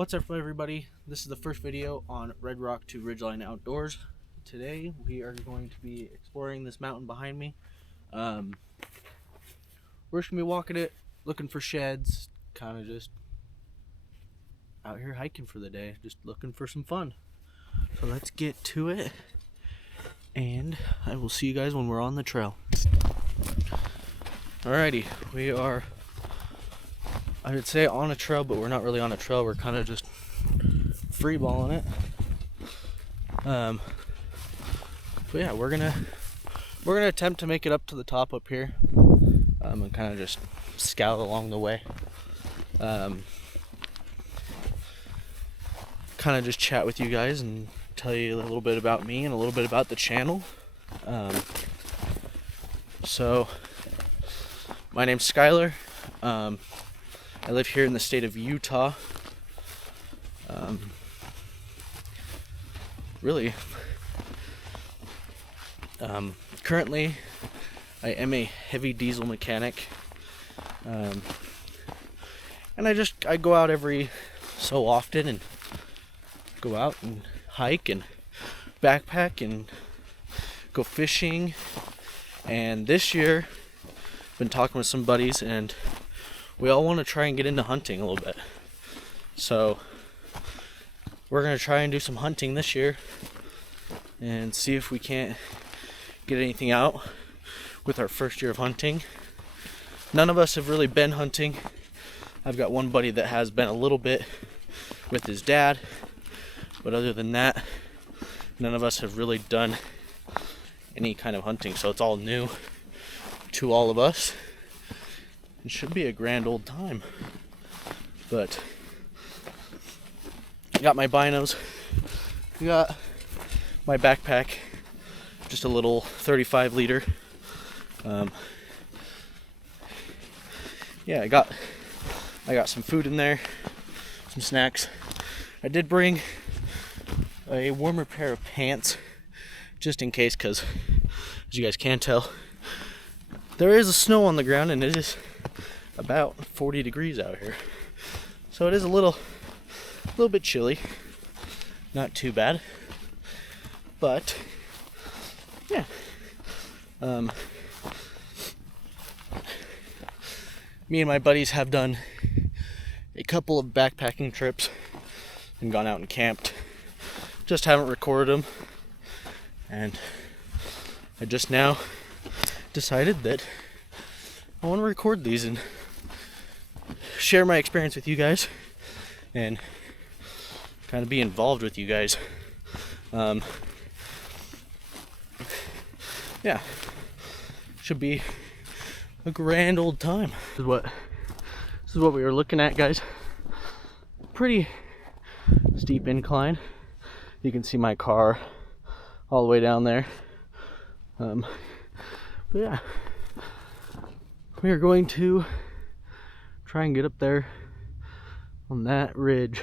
What's up, everybody? This is the first video on Red Rock to Ridgeline Outdoors. Today we are going to be exploring this mountain behind me. We're just gonna be walking it, looking for sheds, kind of just out here hiking for the day, just looking for some fun. So let's get to it, and I will see you guys when we're on the trail. Alrighty, we are, I would say, on a trail, but we're not really on a trail. We're kind of just freeballing it. But yeah, we're gonna attempt to make it up to the top up here, and kind of just scout along the way. Kind of just chat with you guys and tell you a little bit about me and a little bit about the channel. So my name's Skylar. I live here in the state of Utah. Currently, I am a heavy diesel mechanic, and I go out every so often and go out and hike and backpack and go fishing. And this year, I've been talking with some buddies, and we all want to try and get into hunting a little bit. So we're going to try and do some hunting this year and see if we can't get anything out with our first year of hunting. None of us have really been hunting. I've got one buddy that has been a little bit with his dad, but other than that, none of us have really done any kind of hunting, so it's all new to all of us. It should be a grand old time. But I got my binos, I got my backpack, just a little 35 liter. Yeah, I got some food in there, some snacks. I did bring a warmer pair of pants just in case, because as you guys can tell, there is a snow on the ground and it is about 40 degrees out here. So it is a little bit chilly. Not too bad. But yeah. Me and my buddies have done a couple of backpacking trips and gone out and camped. Just haven't recorded them. And I just now decided that I want to record these and share my experience with you guys and kind of be involved with you guys. Yeah, should be a grand old time. This is what we were looking at, guys. Pretty steep incline. You can see my car all the way down there. But yeah, we are going to try and get up there on that ridge,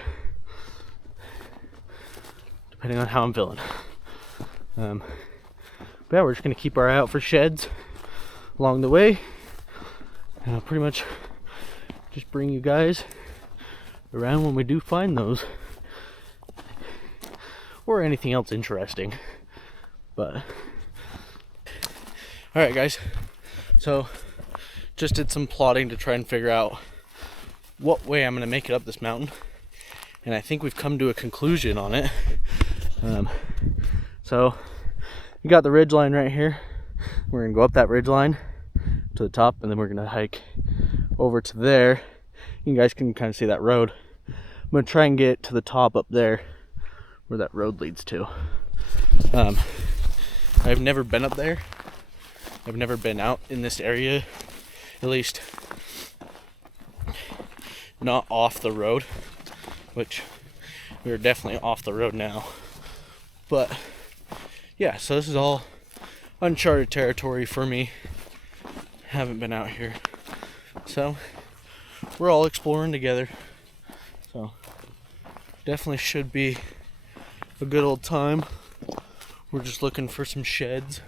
depending on how I'm feeling. But yeah, we're just gonna keep our eye out for sheds along the way, and I'll pretty much just bring you guys around when we do find those, or anything else interesting. But alright guys, so just did some plotting to try and figure out what way I'm gonna make it up this mountain, and I think we've come to a conclusion on it. So you got the ridge line right here. We're gonna go up that ridge line to the top, and then we're gonna hike over to there. You guys can kind of see that road. I'm gonna try and get to the top up there where that road leads to. I've never been up there. I've never been out in this area, at least not off the road, which we're definitely off the road now. But yeah, so this is all uncharted territory for me. Haven't been out here, so we're all exploring together. So definitely should be a good old time. We're just looking for some sheds.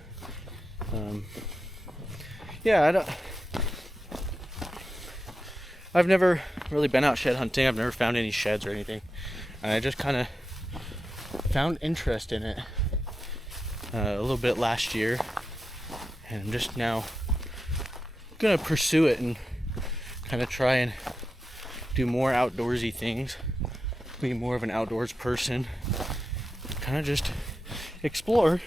Yeah, I've never really been out shed hunting. I've never found any sheds or anything. And I just kind of found interest in it a little bit last year. And I'm just now gonna pursue it and kind of try and do more outdoorsy things. Be more of an outdoors person. Kind of just explore.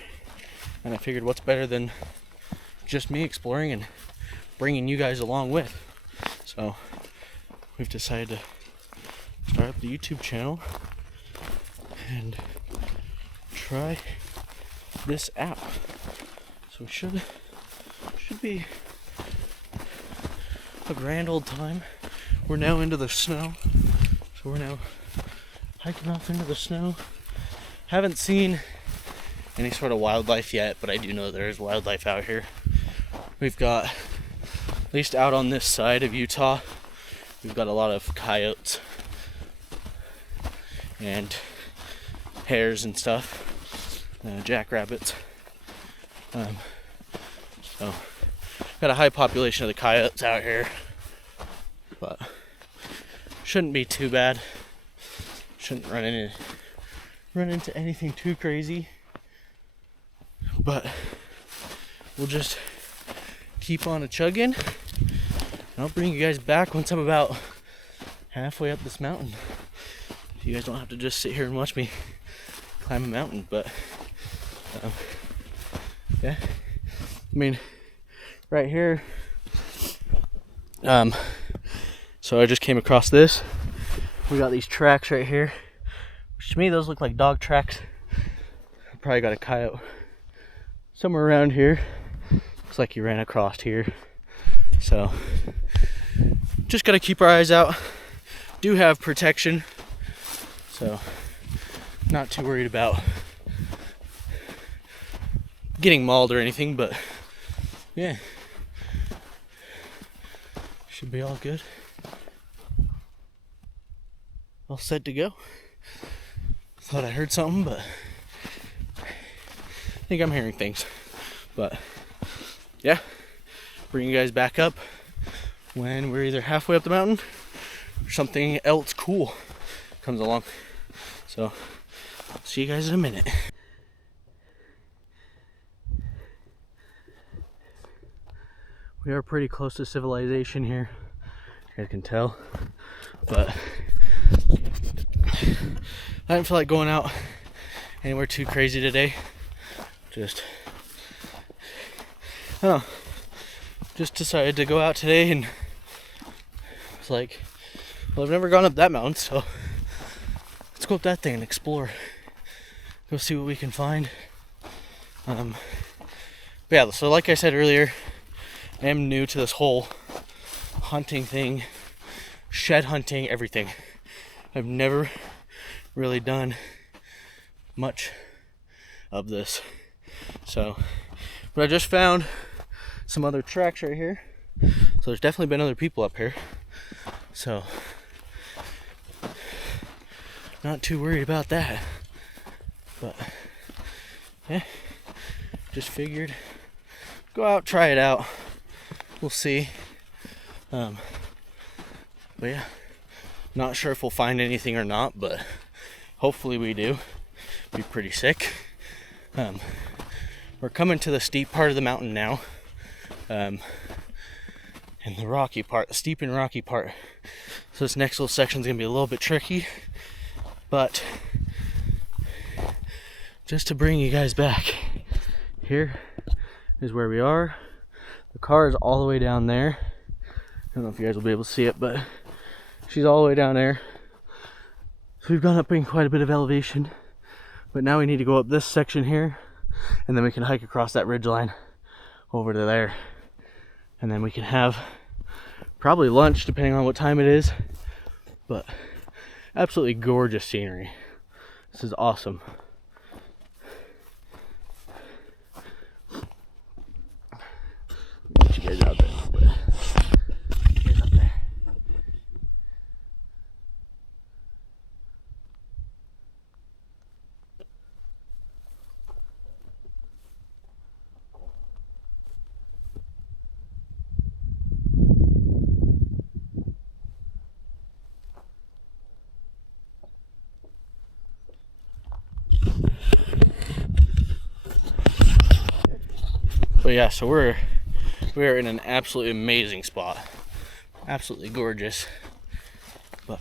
And I figured what's better than just me exploring and bringing you guys along with. So we've decided to start up the YouTube channel and try this app. So it should be a grand old time. We're now into the snow. So we're now hiking off into the snow. Haven't seen any sort of wildlife yet, but I do know there is wildlife out here. We've got, at least out on this side of Utah, we've got a lot of coyotes and hares and stuff, jackrabbits. So got a high population of the coyotes out here, but shouldn't be too bad. Shouldn't run into anything too crazy. But we'll just keep on chugging. I'll bring you guys back once I'm about halfway up this mountain. You guys don't have to just sit here and watch me climb a mountain, but yeah. I mean, right here. So I just came across this. We got these tracks right here, which to me those look like dog tracks. I probably got a coyote somewhere around here. Looks like he ran across here. So just gotta keep our eyes out. Do have protection, so not too worried about getting mauled or anything, but yeah, should be all good. All set to go. Thought I heard something, but I think I'm hearing things. But yeah, bring you guys back up when we're either halfway up the mountain or something else cool comes along. So see you guys in a minute. We are pretty close to civilization here, you guys can tell, but I didn't feel like going out anywhere too crazy today. Just decided to go out today, and it's like, well, I've never gone up that mountain, so let's go up that thing and explore. Go see what we can find. But yeah, so like I said earlier, I am new to this whole hunting thing, shed hunting, everything. I've never really done much of this. So, but I just found some other tracks right here. So there's definitely been other people up here. So, not too worried about that. But, yeah, just figured, go out, try it out. We'll see. But yeah, not sure if we'll find anything or not, but hopefully we do. Be pretty sick. We're coming to the steep part of the mountain now. And the rocky part, the steep and rocky part. So this next little section is gonna be a little bit tricky, but just to bring you guys back, here is where we are. The car is all the way down there. I don't know if you guys will be able to see it, but she's all the way down there. So we've gone up in quite a bit of elevation, but now we need to go up this section here, and then we can hike across that ridge line over to there. And then we can have probably lunch, depending on what time it is. But absolutely gorgeous scenery. This is awesome. Get you guys out there a little bit. Get you guys up there. yeah, so we're in an absolutely amazing spot. Absolutely gorgeous. But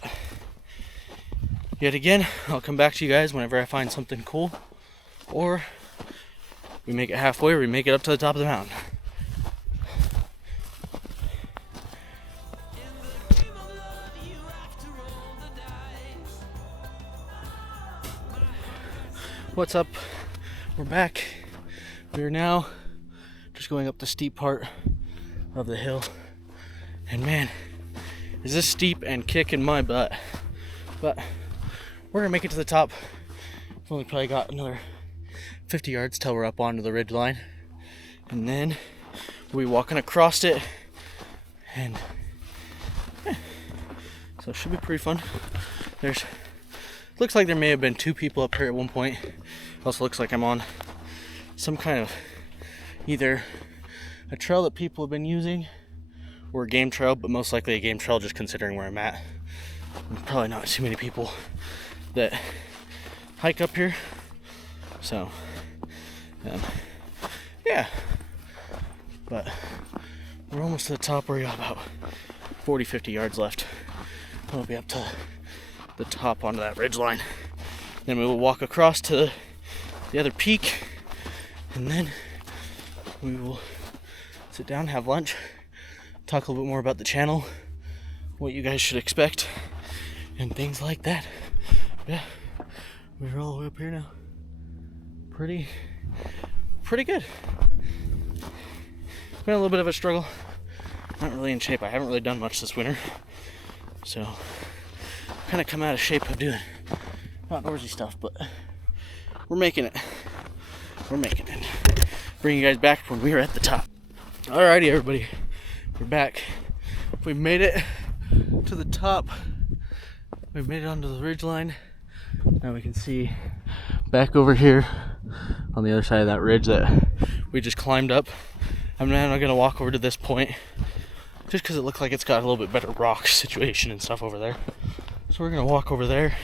yet again, I'll come back to you guys whenever I find something cool, or we make it halfway, or we make it up to the top of the mountain. What's up? We're back. We're now just going up the steep part of the hill. And man, is this steep and kicking my butt. But we're gonna make it to the top. We've only probably got another 50 yards till we're up onto the ridge line. And then we'll be walking across it. And yeah, so it should be pretty fun. Looks like there may have been 2 people up here at one point. Also looks like I'm on some kind of either a trail that people have been using or a game trail, but most likely a game trail just considering where I'm at. Probably not too many people that hike up here. So, yeah. But we're almost to the top. We're about 40-50 yards left. We'll be up to the top onto that ridge line. Then we will walk across to the other peak, and then we will sit down, have lunch, talk a little bit more about the channel, what you guys should expect, and things like that. Yeah, we're all the way up here now. Pretty good. Been a little bit of a struggle. Not really in shape. I haven't really done much this winter, so kind of come out of shape of doing outdoorsy stuff, but we're making it. Bring you guys back when we were at the top. Alrighty, everybody, we're back. We made it to the top. We made it onto the ridge line. Now we can see back over here on the other side of that ridge that we just climbed up. I'm now gonna walk over to this point just because it looks like it's got a little bit better rock situation and stuff over there. So we're gonna walk over there,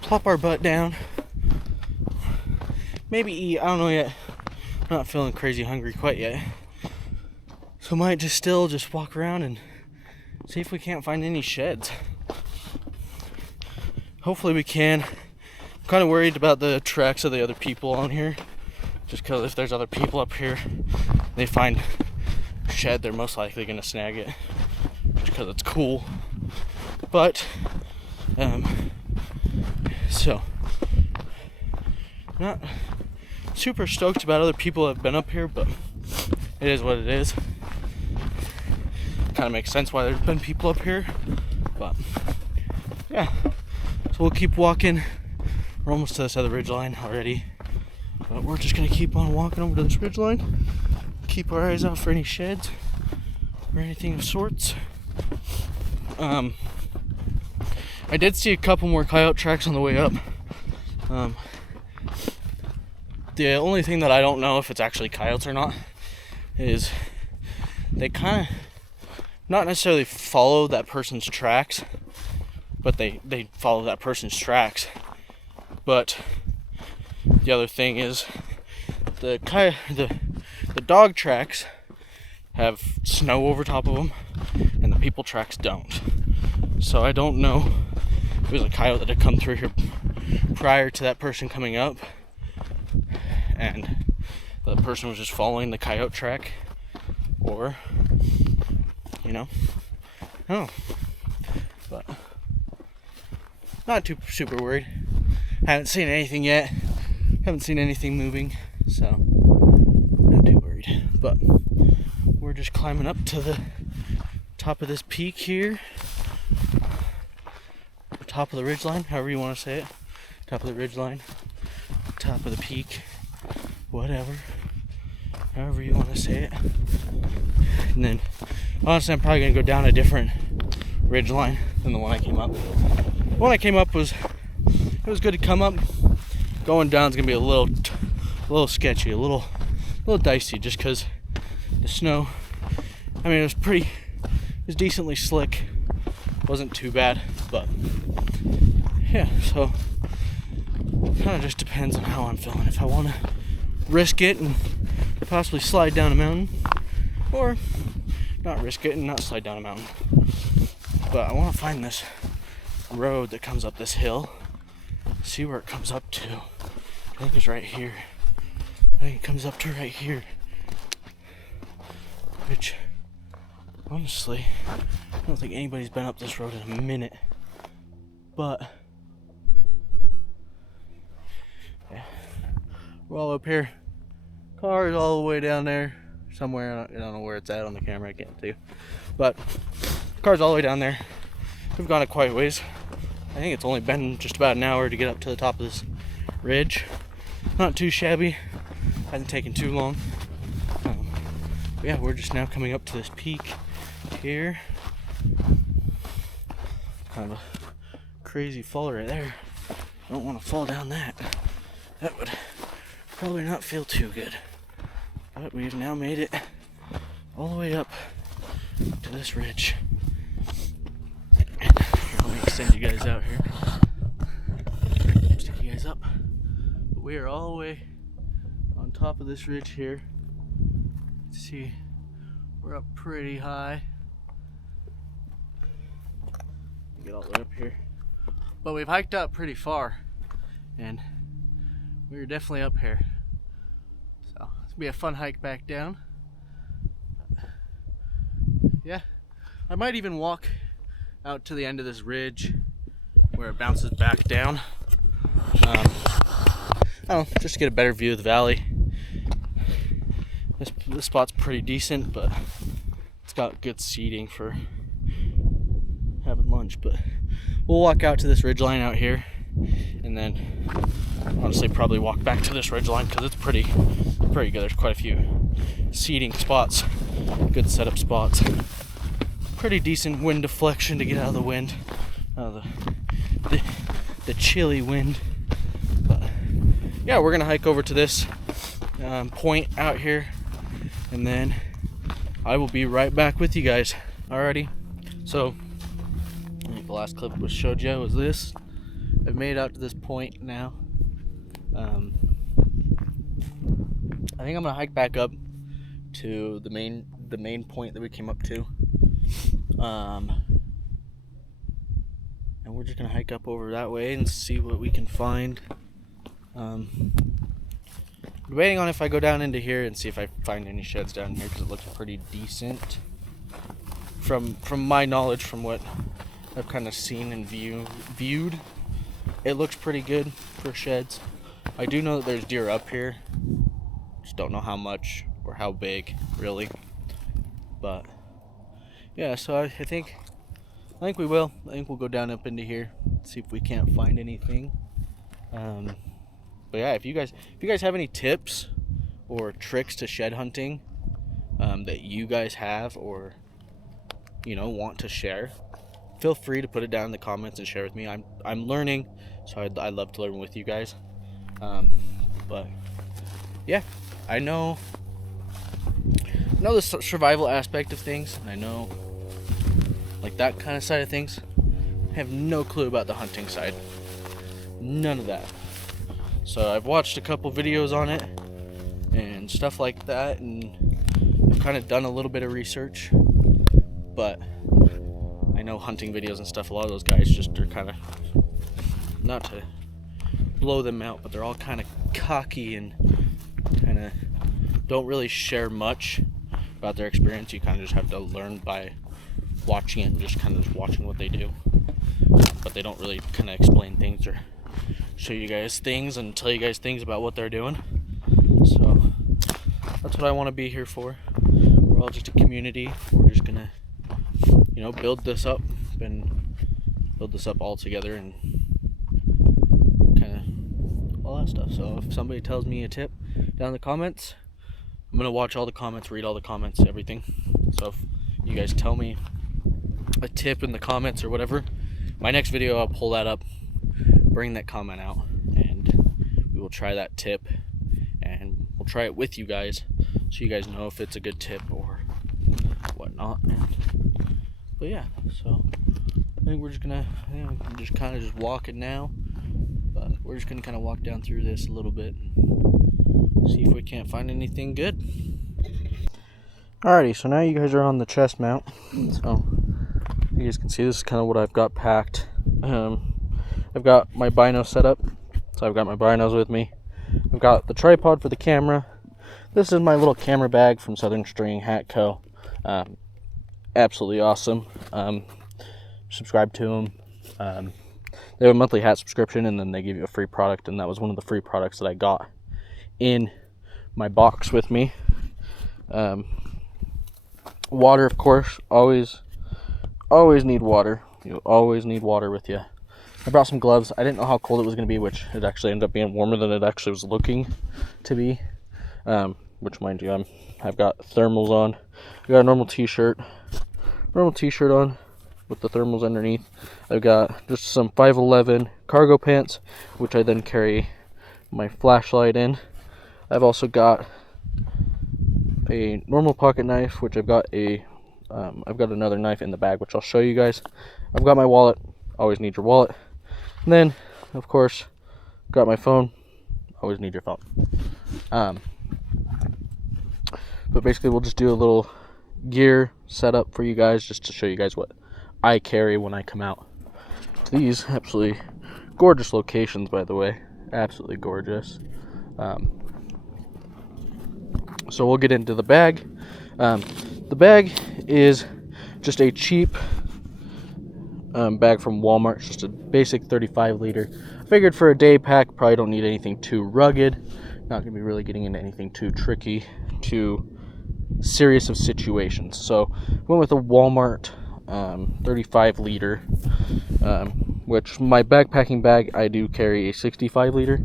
plop our butt down, maybe eat. I don't know yet. I'm not feeling crazy hungry quite yet. So might just walk around and see if we can't find any sheds. Hopefully we can. I'm kind of worried about the tracks of the other people on here. Just because if there's other people up here, they find a shed, they're most likely gonna snag it. Just because it's cool. But, so, not super stoked about other people that have been up here, but it is what it is. Kind of makes sense why there's been people up here, but yeah. So we'll keep walking. We're almost to this other ridge line already, but we're just gonna keep on walking over to this ridge line. Keep our eyes out for any sheds or anything of sorts. I did see a couple more coyote tracks on the way up. The only thing that I don't know if it's actually coyotes or not is they kind of not necessarily follow that person's tracks, but they follow that person's tracks. But the other thing is the dog tracks have snow over top of them, and the people tracks don't. So I don't know if it was a coyote that had come through here prior to that person coming up, and the person was just following the coyote track, or, you know, I don't know. But not too super worried. Haven't seen anything yet. Haven't seen anything moving, so not too worried. But we're just climbing up to the top of this peak here. Top of the ridgeline, however you want to say it. Top of the ridgeline, top of the peak, whatever. However you want to say it. And then, honestly, I'm probably going to go down a different ridgeline than the one I came up. The one I came up it was good to come up. Going down is going to be a little sketchy, a little dicey, just because the snow, I mean, it was decently slick. Wasn't too bad, but yeah, so kind of just depends on how I'm feeling. If I want to risk it and possibly slide down a mountain, or not risk it and not slide down a mountain. But I want to find this road that comes up this hill, see where it comes up to. I think it's right here. I think it comes up to right here, which honestly I don't think anybody's been up this road in a minute. But yeah, we're all up here. Car is all the way down there somewhere. I don't know where it's at on the camera. I can't see. But car's all the way down there. We've gone it quite a ways. I think it's only been just about an hour to get up to the top of this ridge. Not too shabby. Hasn't taken too long. But yeah, we're just now coming up to this peak here. Kind of a crazy fall right there. I don't want to fall down that. That would probably not feel too good. But we've now made it all the way up to this ridge. And here, let me extend you guys out here. Stick you guys up. But we are all the way on top of this ridge here. Let's see, we're up pretty high. Get all the way up here. But we've hiked up pretty far, and we're definitely up here. So it's gonna be a fun hike back down. Yeah, I might even walk out to the end of this ridge where it bounces back down. I don't know, just to get a better view of the valley. This spot's pretty decent, but it's got good seating for having lunch. But we'll walk out to this ridgeline out here, and then honestly probably walk back to this ridgeline because it's pretty good. There's quite a few seating spots, good setup spots. Pretty decent wind deflection to get out of the wind, out of the chilly wind. But yeah, we're gonna hike over to this point out here, and then I will be right back with you guys. Alrighty. So I think the last clip was showed you was this. I've made it out to this point now. I think I'm gonna hike back up to the main point that we came up to. And we're just gonna hike up over that way and see what we can find. Debating on if I go down into here and see if I find any sheds down here, because it looks pretty decent from my knowledge, from what I've kind of seen and viewed. It looks pretty good for sheds. I do know that there's deer up here, just don't know how much or how big really. But yeah, so I think we will. I think we'll go down up into here, see if we can't find anything. But yeah, if you guys have any tips or tricks to shed hunting that you guys have, or want to share, feel free to put it down in the comments and share with me. I'm learning, so I'd love to learn with you guys. But yeah, I know the survival aspect of things, and I know like that kind of side of things. I have no clue about the hunting side, none of that. So I've watched a couple videos on it and stuff like that, and I've kind of done a little bit of research. But I know hunting videos and stuff, a lot of those guys just are kind of, not to blow them out, but they're all kind of cocky and kind of don't really share much about their experience. You kind of just have to learn by watching it and just kind of watching what they do. But they don't really kind of explain things or show you guys things and tell you guys things about what they're doing. So that's what I want to be here for. We're all just a community. We're just gonna build this up all together and kind of all that stuff. So if somebody tells me a tip down in the comments, I'm gonna watch all the comments, read all the comments, everything. So if you guys tell me a tip in the comments or whatever, my next video I'll pull that up, bring that comment out, and we will try that tip, and we'll try it with you guys so you guys know if it's a good tip or whatnot. But yeah, so I think we're just gonna kind of walk it now, but we're just gonna kind of walk down through this a little bit and see if we can't find anything good. Alrighty, so now you guys are on the chest mount. So you guys can see this is kind of what I've got packed. I've got my bino set up, so I've got my binos with me. I've got the tripod for the camera. This is my little camera bag from Southern String Hat Co. Absolutely awesome. Subscribe to them. They have a monthly hat subscription, and then they give you a free product, and that was one of the free products that I got in my box with me. Water, of course, always need water. You always need water with you. I brought some gloves. I didn't know how cold it was going to be, which it actually ended up being warmer than it actually was looking to be. Which, mind you, I've got thermals on. I got a normal t-shirt on with the thermals underneath. I've got just some 511 cargo pants, which I then carry my flashlight in. I've also got a normal pocket knife, which I've got another knife in the bag, which I'll show you guys. I've got my wallet. Always need your wallet. And then, of course, got my phone. Always need your phone. But basically, we'll just do a little gear setup for you guys, just to show you guys what I carry when I come out to these absolutely gorgeous locations, by the way. Absolutely gorgeous. So we'll get into the bag. The bag is just a cheap bag from Walmart. It's just a basic 35 liter. I figured for a day pack, probably don't need anything too rugged. Not gonna be really getting into anything too tricky, too serious of situations. So went with a Walmart 35 liter, which my backpacking bag, I do carry a 65 liter,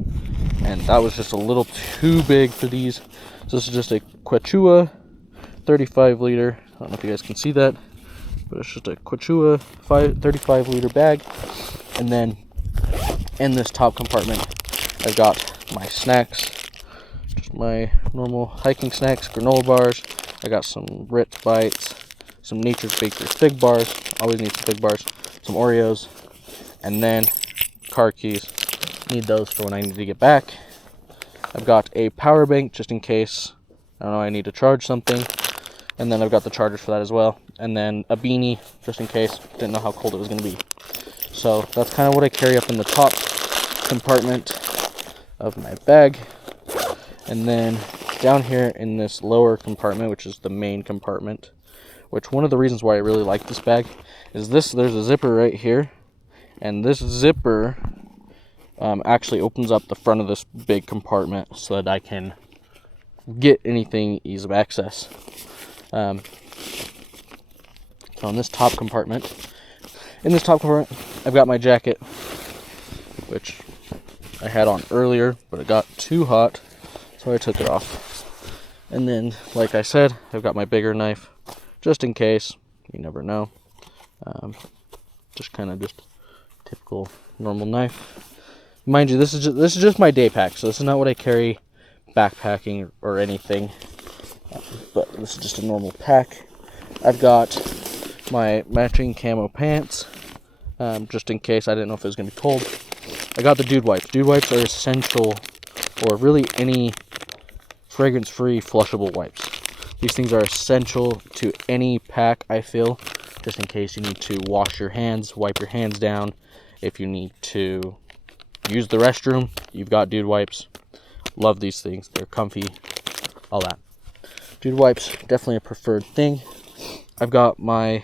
and that was just a little too big for these. So this is just a Quechua 35 liter. I don't know if you guys can see that, but it's just a Quechua 35 liter bag. And then in this top compartment, I've got my snacks, just my normal hiking snacks, granola bars. I got some Ritz Bites, some Nature's Bakers Fig Bars. Always need some Fig Bars, some Oreos, and then car keys. Need those for when I need to get back. I've got a power bank just in case, I don't know, I need to charge something. And then I've got the chargers for that as well. And then a beanie just in case. Didn't know how cold it was going to be. So that's kind of what I carry up in the top compartment of my bag. And then down here in this lower compartment, which is the main compartment, which one of the reasons why I really like this bag is there's a zipper right here. And this zipper actually opens up the front of this big compartment so that I can get anything ease of access. So in this top compartment, I've got my jacket, which I had on earlier, but it got too hot, so I took it off. And then, like I said, I've got my bigger knife, just in case. You never know. Just typical normal knife. Mind you, this is just my day pack, so this is not what I carry backpacking or anything. But this is just a normal pack. I've got my matching camo pants, just in case. I didn't know if it was going to be cold. I got the Dude Wipes. Dude Wipes are essential, or really any fragrance-free flushable wipes. These things are essential to any pack, I feel, just in case you need to wash your hands, wipe your hands down. If you need to use the restroom, you've got Dude Wipes. Love these things. They're comfy, all that. Dude Wipes, definitely a preferred thing. I've got my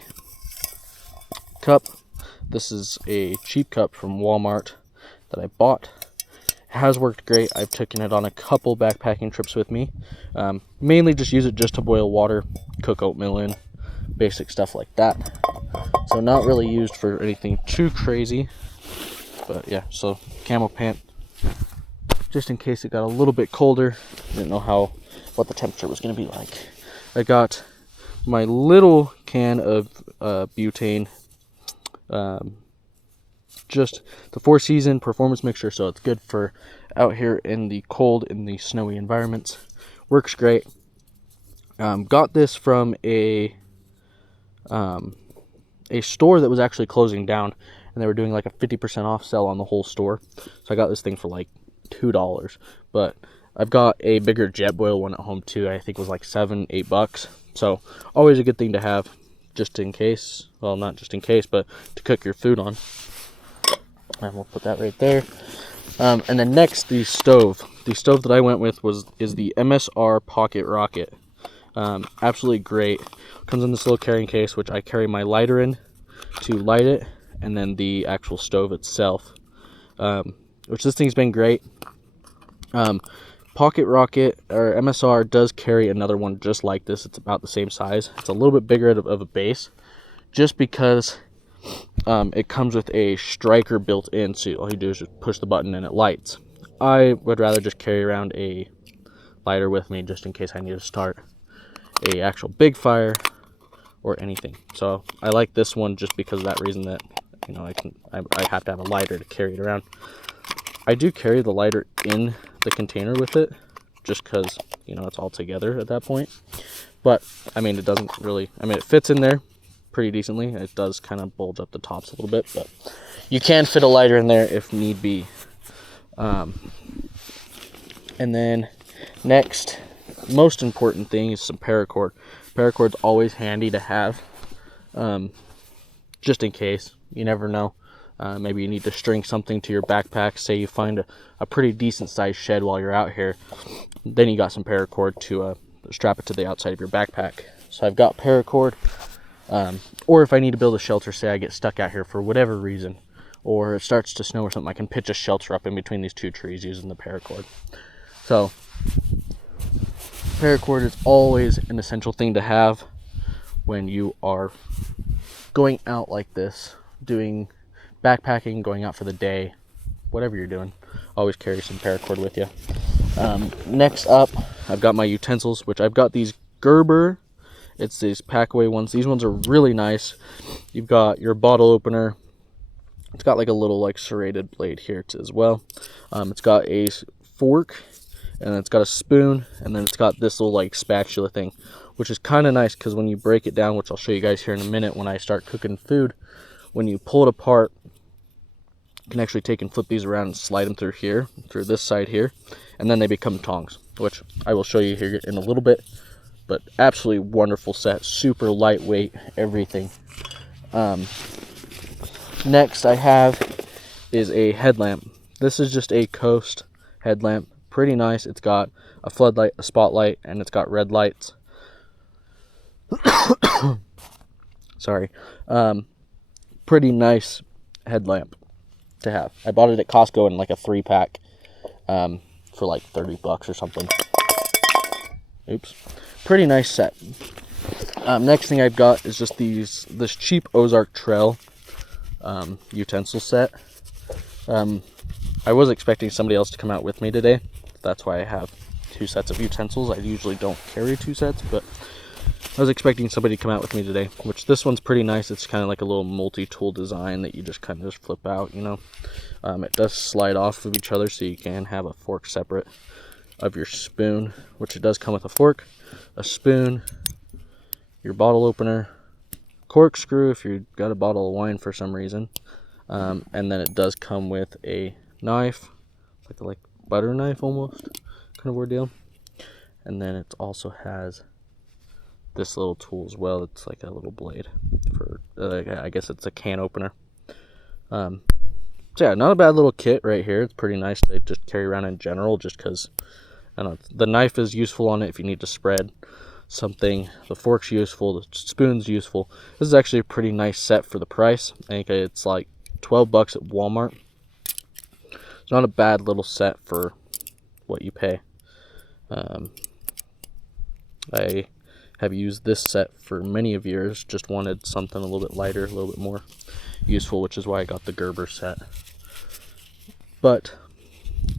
cup. This is a cheap cup from Walmart that I bought. It has worked great. I've taken it on a couple backpacking trips with me. Mainly just use it just to boil water, cook oatmeal in, basic stuff like that. So not really used for anything too crazy. But yeah, so camo pant, just in case it got a little bit colder. Didn't know what the temperature was going to be like. I got my little can of butane, just the 4-season performance mixture, so it's good for out here in the cold, in the snowy environments. Works great. Got this from a store that was actually closing down, and they were doing like a 50% off sale on the whole store. So I got this thing for like $2, but I've got a bigger Jetboil one at home too. I think it was like $7-8. So always a good thing to have, just in case. Well, not just in case, but to cook your food on. And we'll put that right there. And then next, the stove. The stove that I went with is the MSR Pocket Rocket. Absolutely great. Comes in this little carrying case, which I carry my lighter in to light it, and then the actual stove itself, which this thing's been great. Pocket Rocket, or MSR, does carry another one just like this. It's about the same size. It's a little bit bigger of a base, just because it comes with a striker built in, so all you do is just push the button and it lights. I would rather just carry around a lighter with me, just in case I need to start a actual big fire or anything. So I like this one just because of that reason, that I have to have a lighter to carry it around. I do carry the lighter in the container with it, just because it's all together at that point. But I mean, it doesn't really, it fits in there pretty decently. It does kind of bulge up the tops a little bit, but you can fit a lighter in there if need be. And then next, most important thing is some paracord. Paracord's always handy to have, just in case. You never know. Maybe you need to string something to your backpack. Say you find a pretty decent sized shed while you're out here, then you got some paracord to strap it to the outside of your backpack. So I've got paracord. Or if I need to build a shelter, say I get stuck out here for whatever reason, or it starts to snow or something, I can pitch a shelter up in between these two trees using the paracord. So paracord is always an essential thing to have when you are going out like this, doing backpacking, going out for the day, whatever you're doing. Always carry some paracord with you. Next up, I've got my utensils, which I've got these Gerber. It's these packaway ones. These ones are really nice. You've got your bottle opener. It's got like a little like serrated blade here as well. It's got a fork, and then it's got a spoon, and then it's got this little like spatula thing, which is kind of nice because when you break it down, which I'll show you guys here in a minute when I start cooking food, when you pull it apart, you can actually take and flip these around and slide them through here, through this side here, and then they become tongs, which I will show you here in a little bit. But absolutely wonderful set, super lightweight, everything. Next I have is a headlamp. This is just a Coast headlamp, pretty nice. It's got a floodlight, a spotlight, and it's got red lights. Sorry. Pretty nice headlamp to have. I bought it at Costco in like a 3-pack for like $30 or something. Oops. Pretty nice set. Next thing I've got is just this cheap Ozark Trail utensil set. I was expecting somebody else to come out with me today. That's why I have 2 sets of utensils. I usually don't carry 2 sets, but I was expecting somebody to come out with me today, which this one's pretty nice. It's kind of like a little multi-tool design that you just kind of just flip out, It does slide off of each other, so you can have a fork separate of your spoon, which it does come with a fork, a spoon, your bottle opener, corkscrew if you've got a bottle of wine for some reason, and then it does come with a knife, like a butter knife almost, kind of ordeal. And then it also has this little tool as well. It's like a little blade for, I guess it's a can opener. So yeah, not a bad little kit right here. It's pretty nice to just carry around in general, just because the knife is useful on it if you need to spread something. The fork's useful. The spoon's useful. This is actually a pretty nice set for the price. I think it's like $12 at Walmart. It's not a bad little set for what you pay. I have used this set for many of years. Just wanted something a little bit lighter, a little bit more useful, which is why I got the Gerber set. But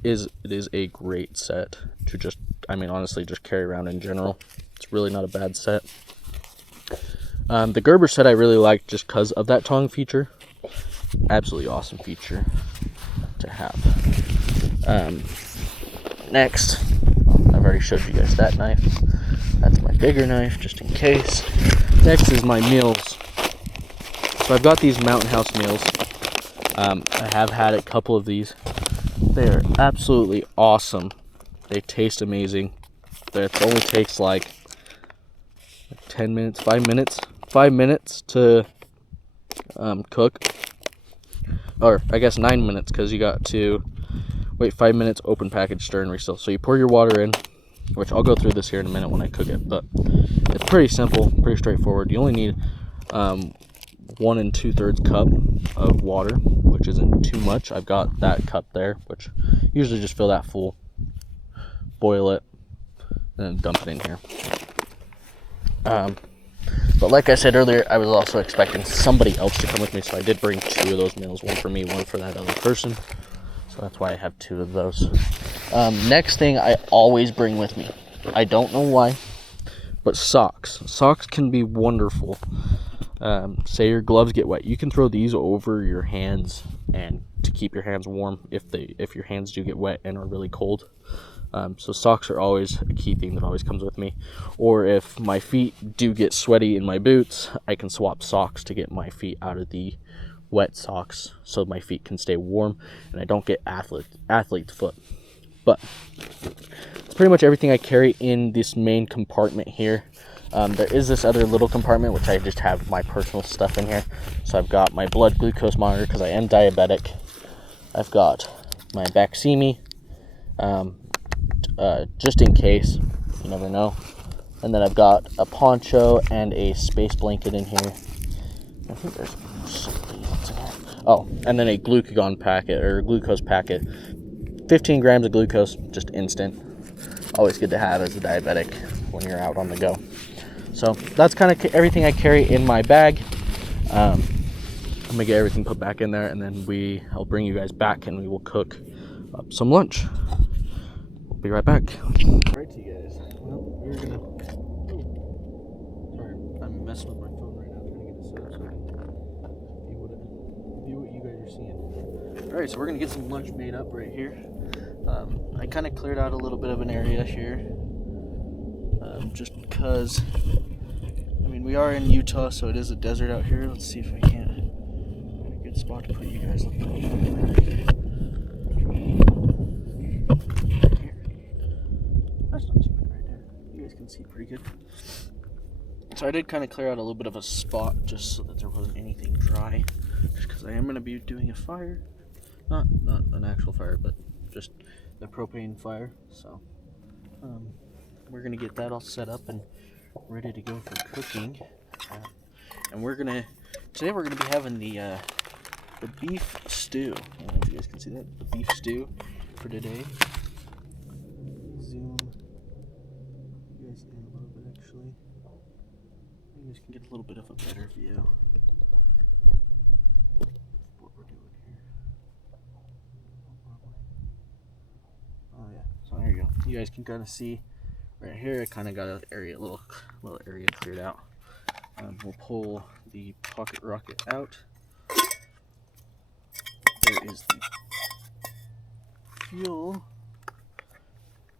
it is a great set to just, honestly, just carry around in general. It's really not a bad set. The Gerber set I really like just because of that tong feature. Absolutely awesome feature to have. Next, I've already showed you guys that knife. That's my bigger knife, just in case. Next is my meals. So I've got these Mountain House meals. I have had a couple of these. They are absolutely awesome They taste amazing. It only takes like 10 minutes, 5 minutes to cook. Or I guess 9 minutes, because you got to wait 5 minutes, open package, stir and reseal. So you pour your water in, which I'll go through this here in a minute when I cook it, but it's pretty simple, pretty straightforward. You only need 1 2/3 cup of water, which isn't too much. I've got that cup there, which usually just fill that full, boil it, and then dump it in here. But like I said earlier, I was also expecting somebody else to come with me, so I did bring 2 of those meals, one for me, one for that other person. So that's why I have 2 of those. Next thing I always bring with me, I don't know why, but socks. Socks can be wonderful. Say your gloves get wet, you can throw these over your hands and to keep your hands warm if your hands do get wet and are really cold. So socks are always a key thing that always comes with me. Or if my feet do get sweaty in my boots, I can swap socks to get my feet out of the wet socks so my feet can stay warm and I don't get athlete's foot. But it's pretty much everything I carry in this main compartment here. There is this other little compartment which I just have my personal stuff in here. So I've got my blood glucose monitor because I am diabetic. I've got my Baqsimi, just in case, you never know. And then I've got a poncho and a space blanket in here. I think there's something else in here. Oh, and then a glucagon packet, or glucose packet. 15 grams of glucose, just instant. Always good to have as a diabetic when you're out on the go. So that's kind of everything I carry in my bag. I'm gonna get everything put back in there, and then I'll bring you guys back and we will cook up some lunch. Be right back. Alright, you guys. Well, we're gonna. Sorry, I'm messing with my phone right now, trying to get it set up so I can view what you guys are seeing. Alright, so we're gonna get some lunch made up right here. I kind of cleared out a little bit of an area here, just because. I mean, we are in Utah, so it is a desert out here. Let's see if I can't find a good spot to put you guys up there. That's not too bad right there. You guys can see pretty good. So I did kind of clear out a little bit of a spot just so that there wasn't anything dry. Just because I am going to be doing a fire. Not an actual fire, but just the propane fire. So we're going to get that all set up and ready to go for cooking. And today we're going to be having the beef stew. I don't know if you guys can see that. The beef stew for today. Zoom you guys in a little bit, actually. You guys can get a little bit of a better view of what we're doing here. Oh yeah, so there you go. You guys can kind of see right here. I kind of got an area, little area cleared out. We'll pull the pocket rocket out. There is the fuel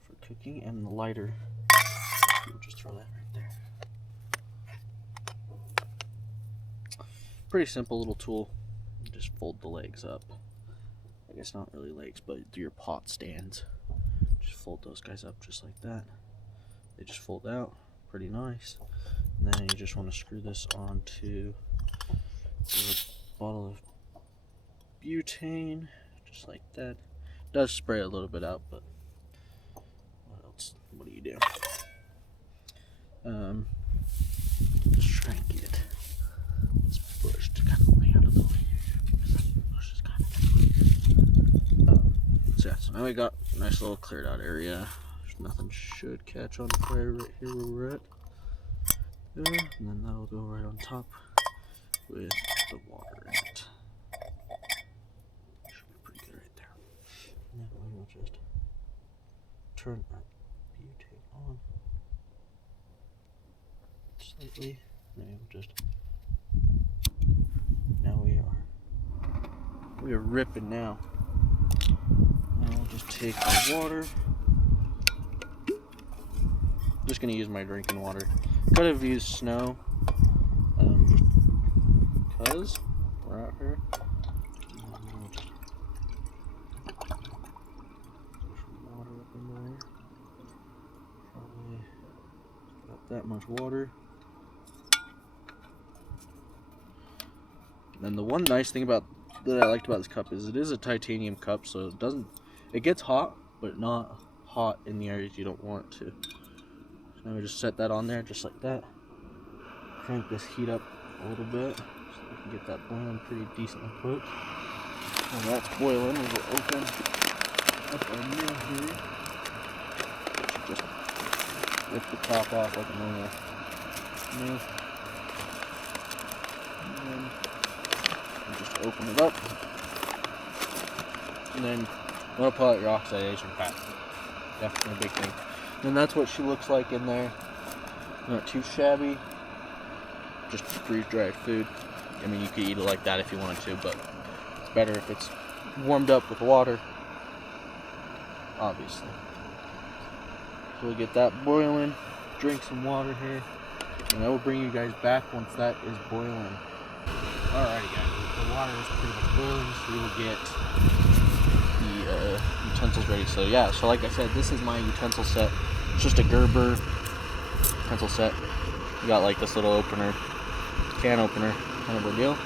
for cooking and the lighter. We'll just throw that right there. Pretty simple little tool. You just fold the legs up. I guess not really legs, but your pot stands. Just fold those guys up just like that. They just fold out. Pretty nice. And then you just want to screw this onto a bottle of butane, just like that. It does spray a little bit out, but what else? What do you do? Just try and get this bush to kind of lay out of the way. This bush is kind of so yeah, so now we got a nice little cleared out area. Nothing should catch on fire right here where we're at. There, and then that'll go right on top with the water in it. Should be pretty good right there. And then we will just turn our butane on slightly. And then we'll just. Now we are ripping now. Now we'll just take the water. I'm just gonna use my drinking water. Could have used snow, just because we're out here. Push some water up in there. that much water. And the one nice thing that I liked about this cup is it is a titanium cup, so it gets hot, but not hot in the areas you don't want it to. So now we just set that on there just like that. Crank this heat up a little bit so we can get that boiling pretty decently quick. And that's boiling. We will open up our meal here. Just lift the top off like a normal meal. And just open it up. And then you want to pull out your oxidation pack. Definitely a big thing. And that's what she looks like in there. Not too shabby. Just freeze-dried food. I mean, you could eat it like that if you wanted to, but it's better if it's warmed up with water, obviously. So we'll get that boiling, drink some water here, and I will bring you guys back once that is boiling. Alrighty guys, the water is pretty much boiling, so we will get the utensils ready. So yeah, so like I said, this is my utensil set. It's just a Gerber utensil set. You got like this little opener, can opener, kind of a deal.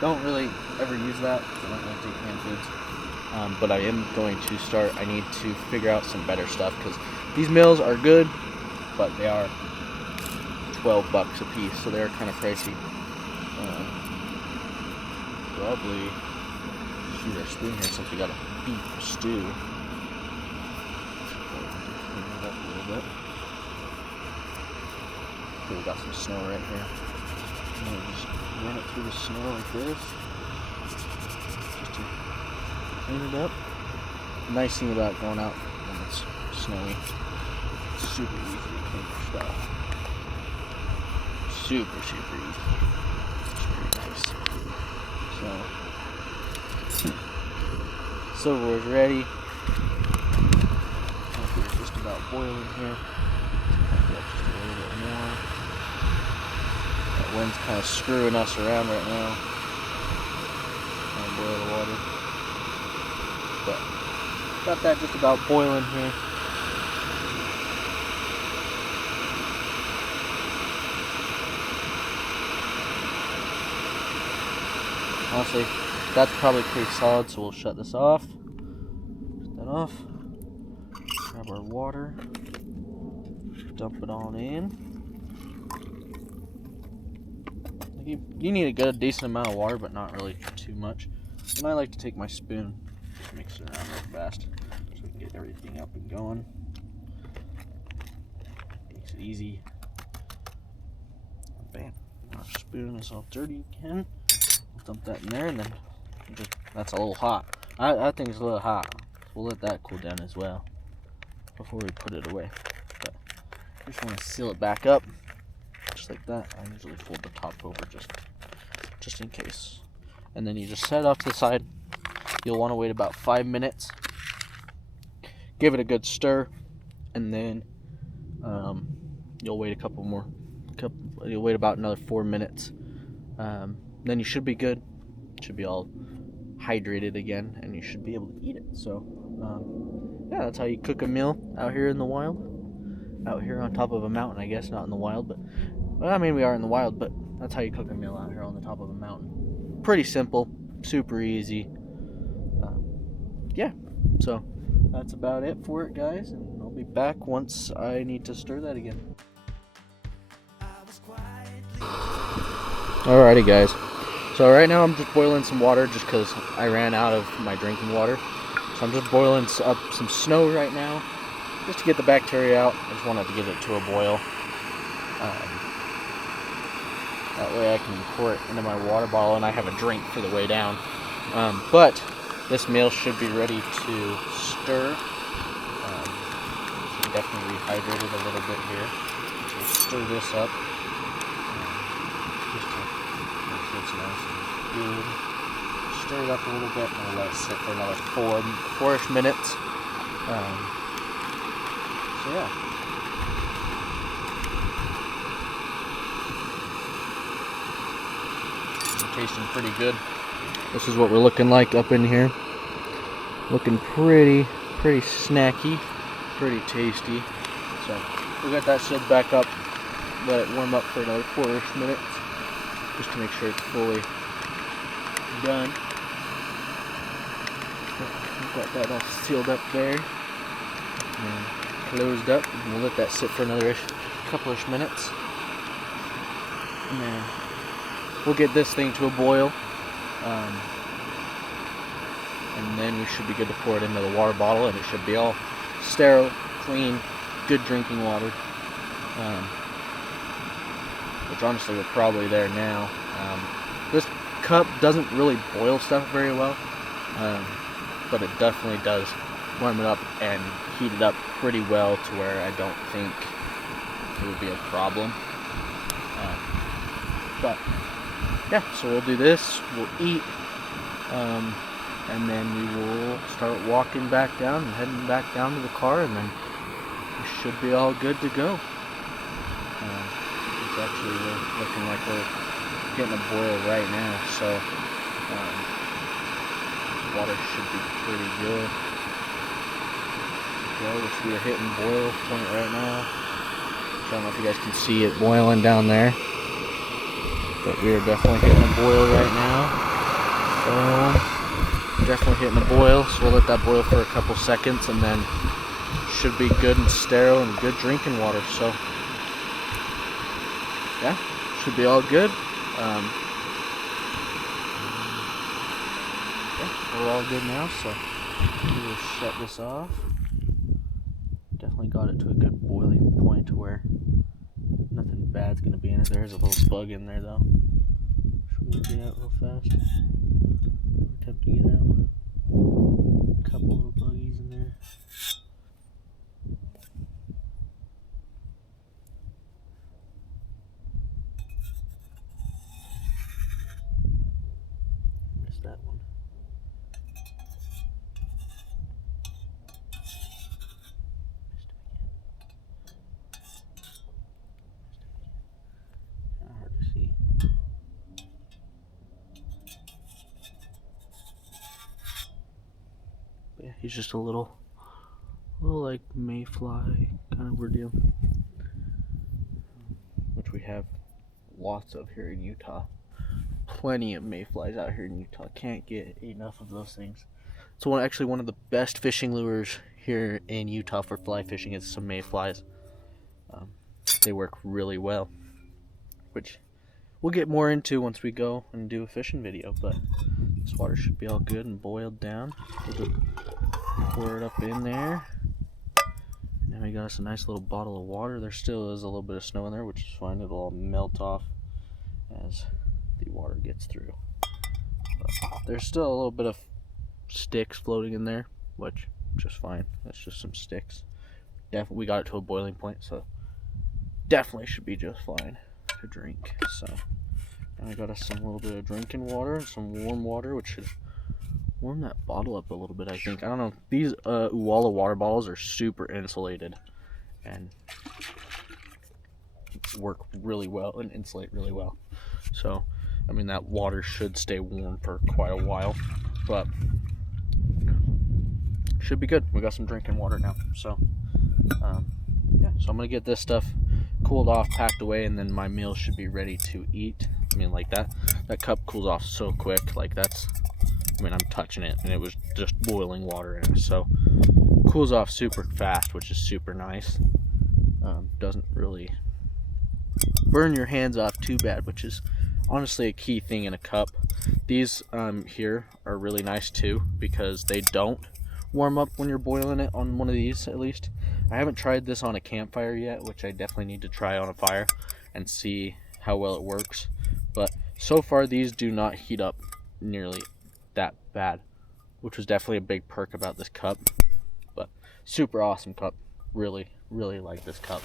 Don't really ever use that, I don't like to eat canned foods. But I am going to start. I need to figure out some better stuff because these meals are good, but they are $12 a piece, so they're kind of pricey. Probably use our spoon here since we got a beef stew. Clean it up a little bit. Okay, we got some snow right here. I'm gonna just run it through the snow like this, just to clean it up. The nice thing about going out when it's snowy, it's super easy to clean your stuff. Super easy. It's pretty nice. So, silverware's ready. We're just about boiling here. Just a little bit more. That wind's kind of screwing us around right now. Trying to boil the water. But got that just about boiling here. Honestly, that's probably pretty solid, so we'll shut this off. Shut that off. Grab our water. Dump it on in. You need a good, decent amount of water, but not really too much. And I like to take my spoon, just mix it around real fast, so we can get everything up and going. Makes it easy. Bam. Our spoon is all dirty again. Dump that in there, and then that's a little hot. I think it's a little hot. We'll let that cool down as well before we put it away. But I just want to seal it back up, just like that. I usually fold the top over just in case. And then you just set it off to the side. You'll want to wait about 5 minutes. Give it a good stir, and then you'll wait a couple more. You'll wait about another 4 minutes. Then you should be good. It should be all hydrated again, and you should be able to eat it. So, yeah, that's how you cook a meal out here in the wild. Out here on top of a mountain, I guess, not in the wild, but well, I mean, we are in the wild, but that's how you cook a meal out here on the top of a mountain. Pretty simple, super easy. Yeah, so that's about it for it, guys, and I'll be back once I need to stir that again. Alrighty, guys. So right now I'm just boiling some water just because I ran out of my drinking water. So I'm just boiling up some snow right now just to get the bacteria out. I just wanted to get it to a boil. That way I can pour it into my water bottle and I have a drink for the way down. But this meal should be ready to stir. Should definitely rehydrate it a little bit here. So we'll stir this up. Just to make sure it's nice and good. Stir it up a little bit and we'll let it sit for another four-ish minutes. So yeah. Tasting pretty good. This is what we're looking like up in here. Looking pretty snacky, pretty tasty. So we'll get that shit back up let it warm up for another 4-ish minutes, just to make sure it's fully done. We've got that all sealed up there and closed up, and we'll let that sit for another couple-ish minutes, and then we'll get this thing to a boil, and then we should be good to pour it into the water bottle, and it should be all sterile, clean, good drinking water, which honestly we're probably there now. This cup doesn't really boil stuff very well, but it definitely does warm it up and heat it up pretty well to where I don't think it would be a problem. But yeah, so we'll do this, we'll eat, and then we will start walking back down and heading back down to the car, and then we should be all good to go. It's actually looking like we're getting a boil right now, so water should be pretty good. Which we are hitting boil point right now. I don't know if you guys can see it boiling down there, but we are definitely hitting a boil right now. So definitely hitting a boil, so we'll let that boil for a couple seconds, and then should be good and sterile and good drinking water. So yeah, should be all good. Yeah, we're all good now, so we will shut this off. Definitely got it to a good boiling point to where nothing bad's gonna be in it. There's a little bug in there though. Should we get out real fast? Attempt to get out. A couple little buggies in there. Missed that one. Hard to see. But yeah, he's just a little like mayfly kind of ordeal, which we have lots of here in Utah. Plenty of mayflies out here in Utah. Can't get enough of those things. So actually one of the best fishing lures here in Utah for fly fishing is some mayflies. They work really well, which we'll get more into once we go and do a fishing video. But this water should be all good and boiled down. We'll just pour it up in there. And then we got us a nice little bottle of water. There still is a little bit of snow in there, which is fine. It'll all melt off as the water gets through. But there's still a little bit of sticks floating in there, which is just fine. That's just some sticks. Definitely, we got it to a boiling point, so definitely should be just fine to drink. So now I got us some little bit of drinking water and some warm water, which should warm that bottle up a little bit, I think. I don't know. These Uwala water bottles are super insulated and work really well and insulate really well. So, I mean, that water should stay warm for quite a while, but should be good. We got some drinking water now. So, yeah. So I'm going to get this stuff cooled off, packed away, and then my meal should be ready to eat. I mean, like that cup cools off so quick. Like that's, I mean, I'm touching it and it was just boiling water in it. So cools off super fast, which is super nice. Doesn't really burn your hands off too bad, which is honestly a key thing in a cup. These here are really nice too, because they don't warm up when you're boiling it on one of these, at least. I haven't tried this on a campfire yet, which I definitely need to try on a fire and see how well it works. But so far these do not heat up nearly that bad, which was definitely a big perk about this cup. But super awesome cup. Really like this cup,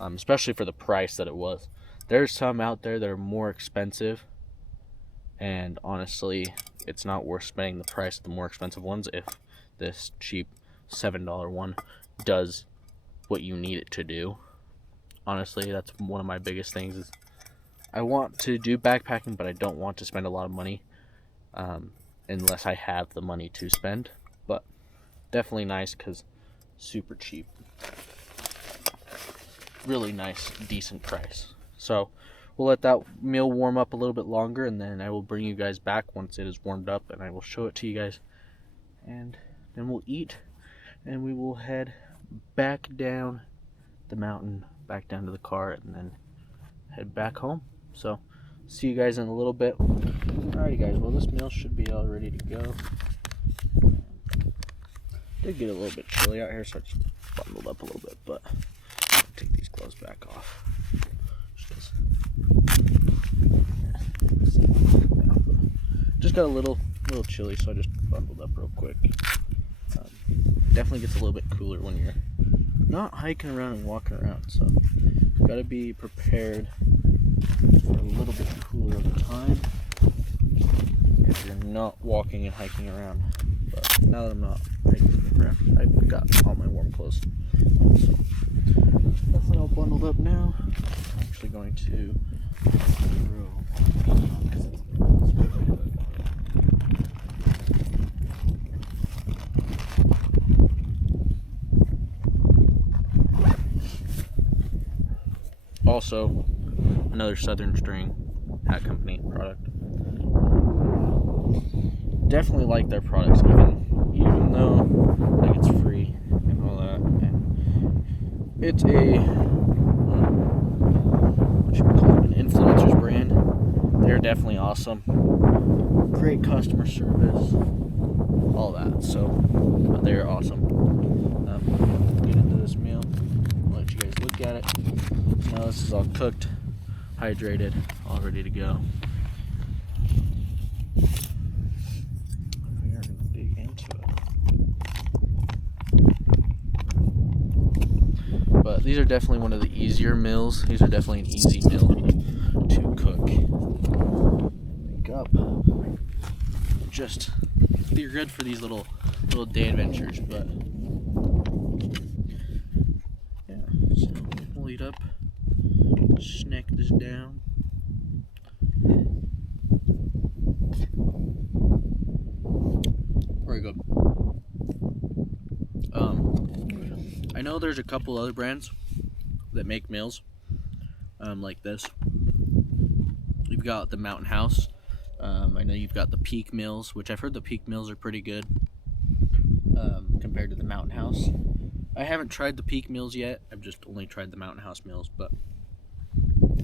especially for the price that it was. There's some out there that are more expensive, and honestly it's not worth spending the price of the more expensive ones if this cheap $7 one does what you need it to do. Honestly, that's one of my biggest things is I want to do backpacking, but I don't want to spend a lot of money unless I have the money to spend. But definitely nice because super cheap. really nice, decent price. So we'll let that meal warm up a little bit longer, and then I will bring you guys back once it is warmed up, and I will show it to you guys. And then we'll eat, and we will head back down the mountain, back down to the car, and then head back home. So see you guys in a little bit. Alrighty guys, well, this meal should be all ready to go. Did get a little bit chilly out here, so I just bundled up a little bit, but I'll take these clothes back off. Just got a little chilly, so I just bundled up real quick. Definitely gets a little bit cooler when you're not hiking around and walking around, so got to be prepared for a little bit cooler of the time if you're not walking and hiking around. But now that I'm not hiking around, I've got all my warm clothes, so definitely all bundled up now. I'm actually going to also another Southern String Hat Company product. Definitely like their products, even though like it's free and all that. And it's a what you would call it, an influencers brand. They're definitely awesome. Great customer service, all that. So they're awesome. Get into this meal. I'll let you guys look at it. Now this is all cooked, hydrated, all ready to go. We are going to dig into it. But these are definitely one of the easier meals. These are definitely an easy meal to cook. Make up. Just, they're good for these little day adventures, but yeah, so we'll eat up. Snack this down. Very good. I know there's a couple other brands that make meals like this. You've got the Mountain House. I know you've got the Peak Meals, which I've heard the Peak Meals are pretty good compared to the Mountain House. I haven't tried the Peak Meals yet. I've just only tried the Mountain House meals, but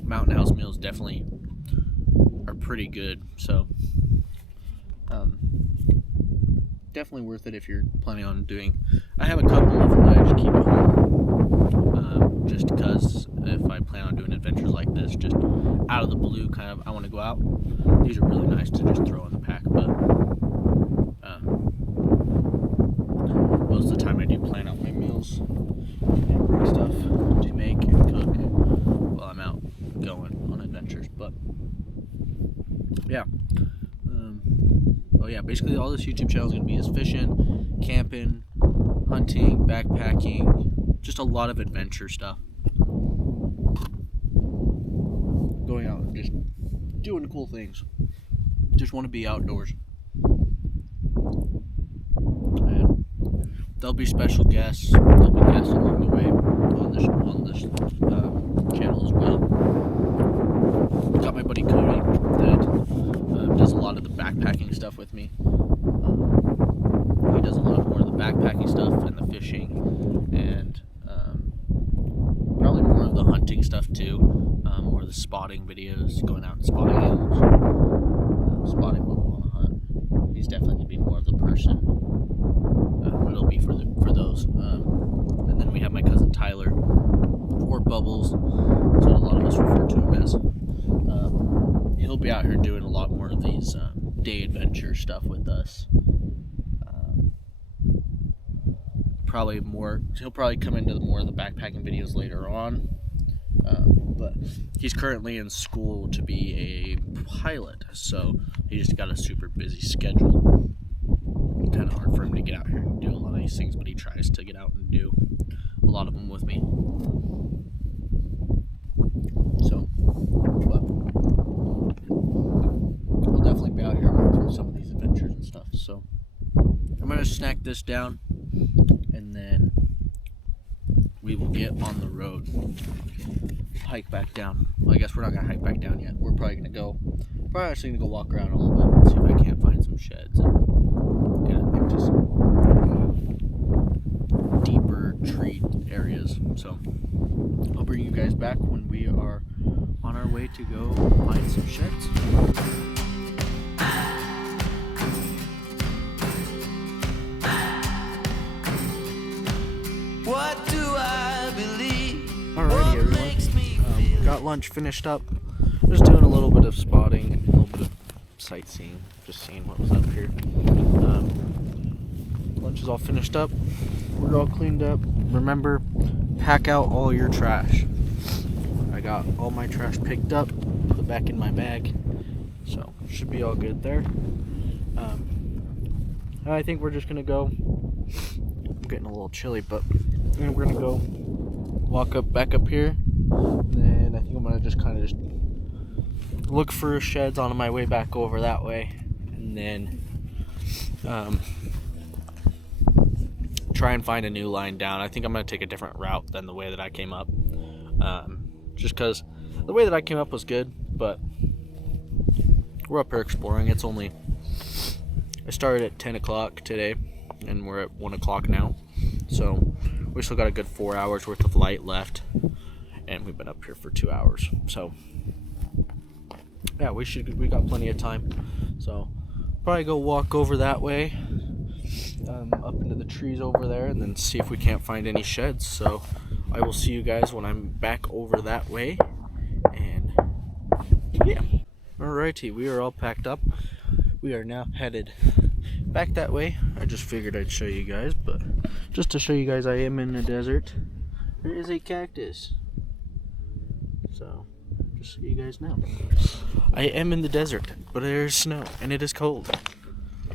Mountain House meals definitely are pretty good. So definitely worth it if you're planning on doing. I have a couple of them that I just keep at home, just because if I plan on doing adventures like this, just out of the blue, kind of, I want to go out. These are really nice to just throw in the pack, but most of the time I do plan out my meals and bring stuff to make and cook while I'm out going on adventures. But yeah. Oh yeah, basically all this YouTube channel is going to be is fishing, camping, hunting, backpacking, just a lot of adventure stuff. Going out and just doing cool things. Just want to be outdoors. And there'll be special guests. There'll be guests along the way on this channel as well. Got my buddy Cody that does a lot of the backpacking stuff with me. He does a lot more of the backpacking stuff and the fishing, and probably more of the hunting stuff too, or the spotting videos, going out and spotting animals, spotting what we want to hunt. He's definitely going to be more of the person. It'll be for those. And then we have my cousin Tyler, or Bubbles, so a lot of us refer to him as. He'll be out here doing a lot more of these day adventure stuff with us. He'll probably come into more of the backpacking videos later on. But he's currently in school to be a pilot, so he just got a super busy schedule. Kind of hard for him to get out here and do a lot of these things, but he tries to get out and do a lot of them with me. So, but I'll definitely be out here going through some of these adventures and stuff. So I'm gonna snack this down, and then we will get on the road, hike back down. Well, I guess we're not gonna hike back down yet. We're probably actually gonna go walk around a little bit and see if I can't find some sheds and get into some deeper tree areas. So I'll bring you guys back when we are on our way to go find some sheds. What do I believe? Alrighty, everyone. Got lunch finished up. Just doing a little bit of spotting, a little bit of sightseeing, just seeing what was up here. Lunch is all finished up. We're all cleaned up. Remember, pack out all your trash. I got all my trash picked up, put it back in my bag, so should be all good there. I think we're just gonna go. I'm getting a little chilly, but we're gonna go walk back up here, and then I think I'm gonna just kind of look for sheds on my way back over that way, and then try and find a new line down. I think I'm gonna take a different route than the way that I came up, just because the way that I came up was good, but we're up here exploring. I started at 10 o'clock today, and we're at 1 o'clock now, so we still got a good 4 hours worth of light left, and we've been up here for 2 hours, so yeah, we got plenty of time. So probably go walk over that way, up into the trees over there, and then see if we can't find any sheds. So I will see you guys when I'm back over that way, and yeah. Alrighty, we are all packed up. We are now headed back that way. I just figured I'd show you guys, but just to show you guys I am in the desert. There is a cactus. So, just so you guys know. I am in the desert, but there's snow and it is cold.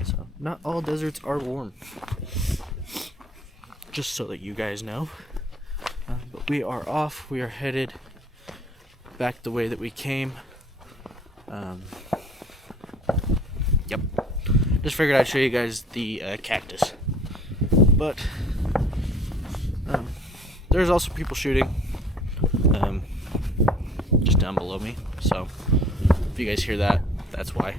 So, not all deserts are warm. Just so that you guys know. But we are off. We are headed back the way that we came. Yep. Just figured I'd show you guys the cactus. But there's also people shooting just down below me. So if you guys hear that, that's why.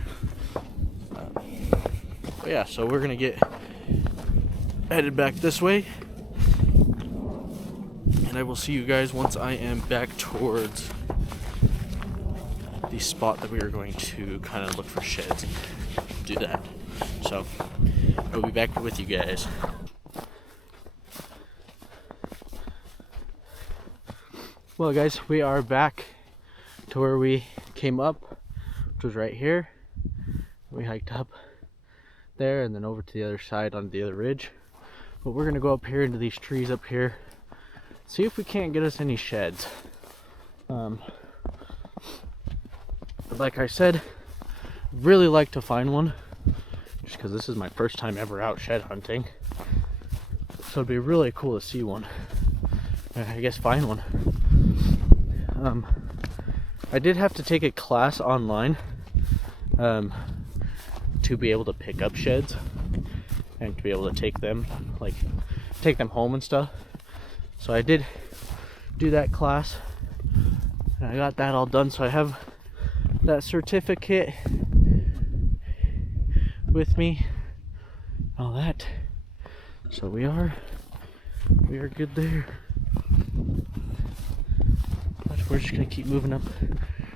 But yeah, so we're gonna get headed back this way, and I will see you guys once I am back towards the spot that we are going to kind of look for sheds and do that. So I'll be back with you guys. Well guys, we are back to where we came up, which was right here. We hiked up there and then over to the other side on the other ridge. But we're gonna go up here into these trees up here, see if we can't get us any sheds. Like I said, really like to find one, just because this is my first time ever out shed hunting. So it'd be really cool to see one. I guess find one. I did have to take a class online to be able to pick up sheds and to be able to take them home and stuff. So I did do that class and I got that all done, so I have that certificate with me, all that. So we are good there. But we're just gonna keep moving up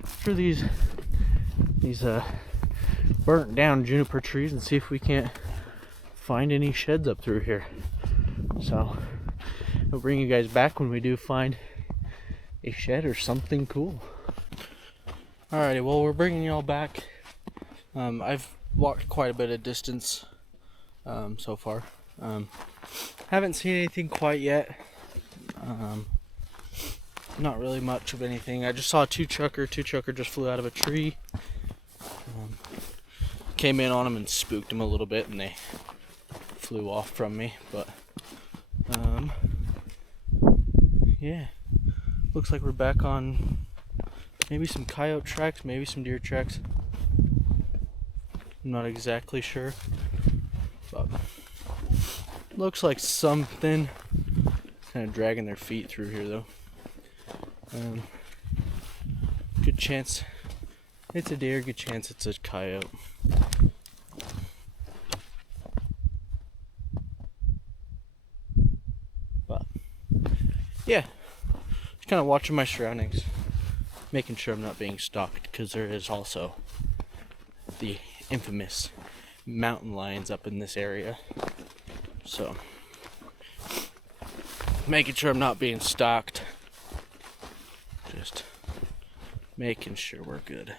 through these burnt down juniper trees and see if we can't find any sheds up through here. So I'll bring you guys back when we do find a shed or something cool. Alrighty, well, we're bringing y'all back. I've walked quite a bit of distance so far. Haven't seen anything quite yet. Not really much of anything. I just saw a two-chucker. Two-chucker just flew out of a tree. Came in on them and spooked them a little bit, and they flew off from me. But yeah, looks like we're back on maybe some coyote tracks, maybe some deer tracks. I'm not exactly sure, but looks like something. kind of dragging their feet through here though. Good chance it's a deer, good chance it's a coyote. But yeah, just kind of watching my surroundings, making sure I'm not being stalked, because there is also the infamous mountain lions up in this area. So making sure I'm not being stalked, just making sure we're good.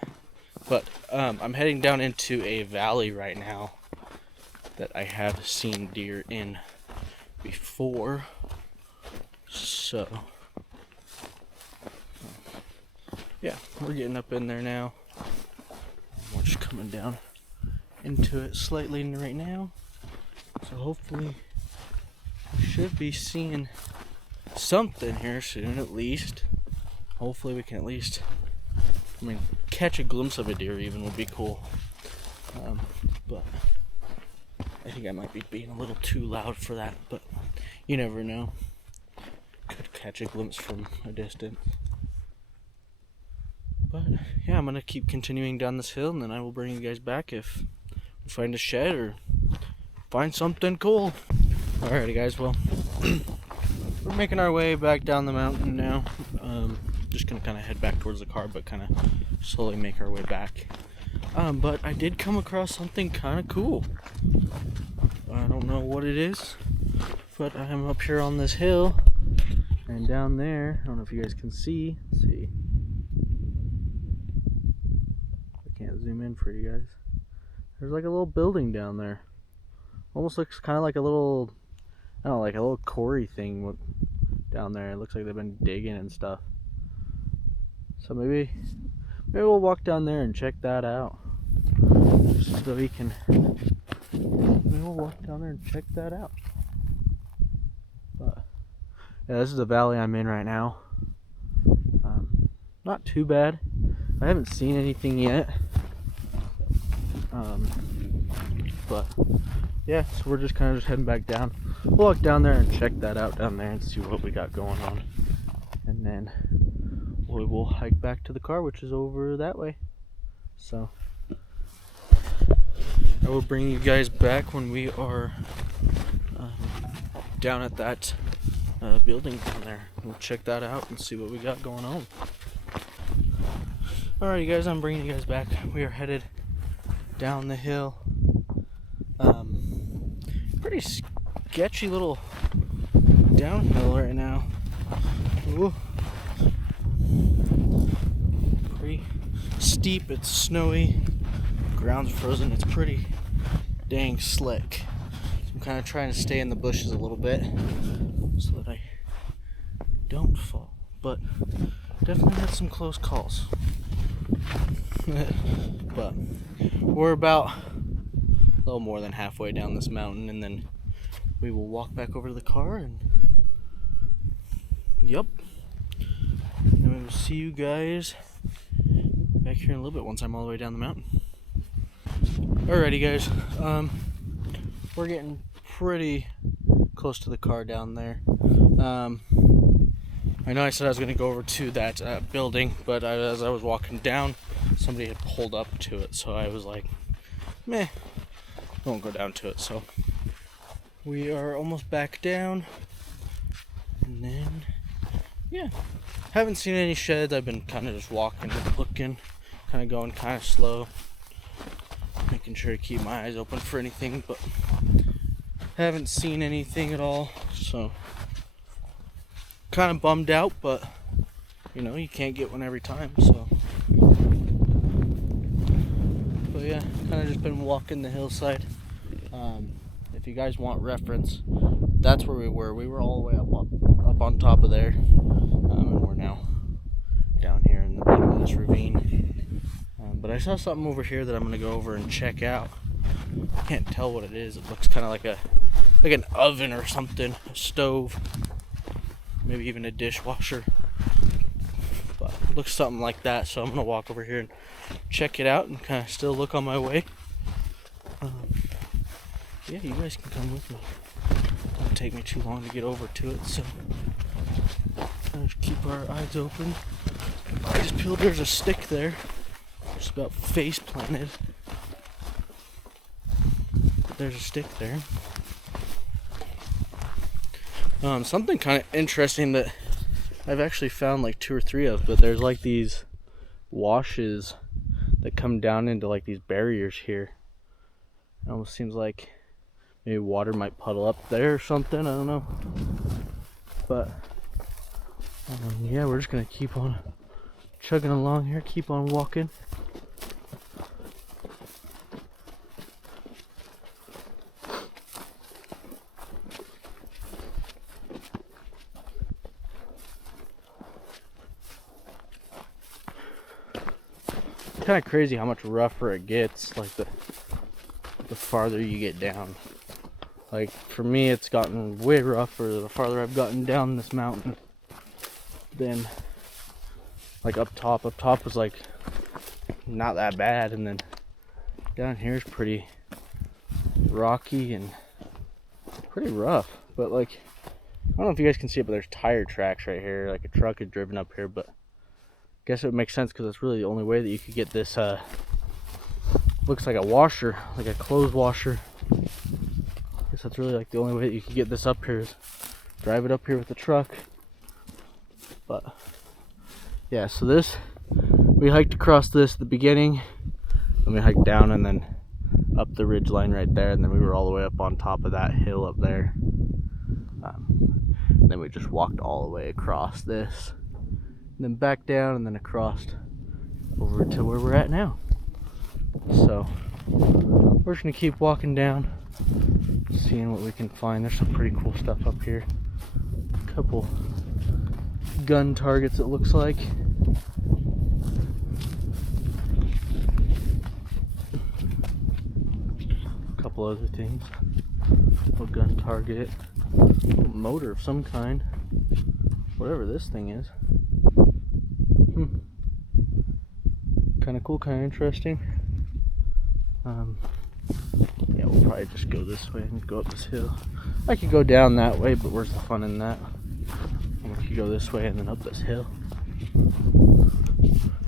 But I'm heading down into a valley right now that I have seen deer in before. So yeah, we're getting up in there now. We're just coming down into it slightly right now. So hopefully we should be seeing something here soon at least. Hopefully we can at least, catch a glimpse of a deer even would be cool. But I think I might be being a little too loud for that, but you never know. Could catch a glimpse from a distance. But yeah, I'm gonna keep continuing down this hill, and then I will bring you guys back if we find a shed or find something cool. Alrighty guys, well, we're making our way back down the mountain now. Just gonna kind of head back towards the car, but kind of slowly make our way back. But I did come across something kind of cool. I don't know what it is, but I'm up here on this hill, and down there, I don't know if you guys can see. Let's see. I can't zoom in for you guys. There's like a little building down there. Almost looks kind of like a little, I don't know, like a little quarry thing down there. It looks like they've been digging and stuff. So maybe we'll walk down there and check that out. Just so we can. Maybe we'll walk down there and check that out. But yeah, this is the valley I'm in right now. Not too bad. I haven't seen anything yet. But yeah, so we're just kind of just heading back down. We'll walk down there and check that out down there and see what we got going on. And then we will hike back to the car, which is over that way. So I will bring you guys back when we are down at that building down there. We'll check that out and see what we got going on. Alright guys, I'm bringing you guys back. We are headed down the hill. Pretty sketchy little downhill right now. Ooh. Pretty steep, it's snowy, ground's frozen, it's pretty dang slick. So I'm kind of trying to stay in the bushes a little bit so that I don't fall, but definitely had some close calls. But we're about a little more than halfway down this mountain, and then we will walk back over to the car and yep. And then we will see you guys back here in a little bit once I'm all the way down the mountain. Alrighty guys, we're getting pretty close to the car down there. I know I said I was going to go over to that building, but as I was walking down, somebody had pulled up to it, so I was like, meh, I won't go down to it. So we are almost back down, and then yeah, haven't seen any sheds. I've been kind of just walking, looking, kind of going kind of slow, making sure to keep my eyes open for anything, but haven't seen anything at all. So kind of bummed out, but you know, you can't get one every time. So but yeah, kind of just been walking the hillside. If you guys want reference, that's where we were. We were all the way up on top of there, and we're now down here in the bottom of this ravine. But I saw something over here that I'm gonna go over and check out. Can't tell what it is. It looks kind of like an oven or something, a stove, maybe even a dishwasher. But it looks something like that. So I'm gonna walk over here and check it out and kind of still look on my way. Yeah, you guys can come with me. Don't take take me too long to get over to it, so let's keep our eyes open. I just peeled, there's a stick there, just about face planted. There's a stick there. Something kind of interesting that I've actually found like 2 or 3 of, but there's like these washes that come down into like these barriers here. It almost seems like maybe water might puddle up there or something, I don't know. But yeah, we're just gonna keep on chugging along here, keep on walking. Kind of crazy how much rougher it gets, like the farther you get down. Like for me, it's gotten way rougher the farther I've gotten down this mountain than like up top. Up top was like not that bad, and then down here is pretty rocky and pretty rough. But like, I don't know if you guys can see it, but there's tire tracks right here. Like a truck is driven up here, but I guess it would make sense because it's really the only way that you could get this, looks like a washer, like a clothes washer. I guess that's really like the only way that you could get this up here is drive it up here with the truck. But yeah, so this, we hiked across this at the beginning, then we hiked down and then up the ridge line right there, and then we were all the way up on top of that hill up there. And then we just walked all the way across this, and then back down, and then across over to where we're at now. So we're just gonna keep walking down, seeing what we can find. There's some pretty cool stuff up here. A couple gun targets, it looks like. A couple other things. A gun target, a motor of some kind, whatever this thing is. Kind of cool, kind of interesting. Yeah, we'll probably just go this way and go up this hill. I could go down that way, but where's the fun in that? We could go this way and then up this hill.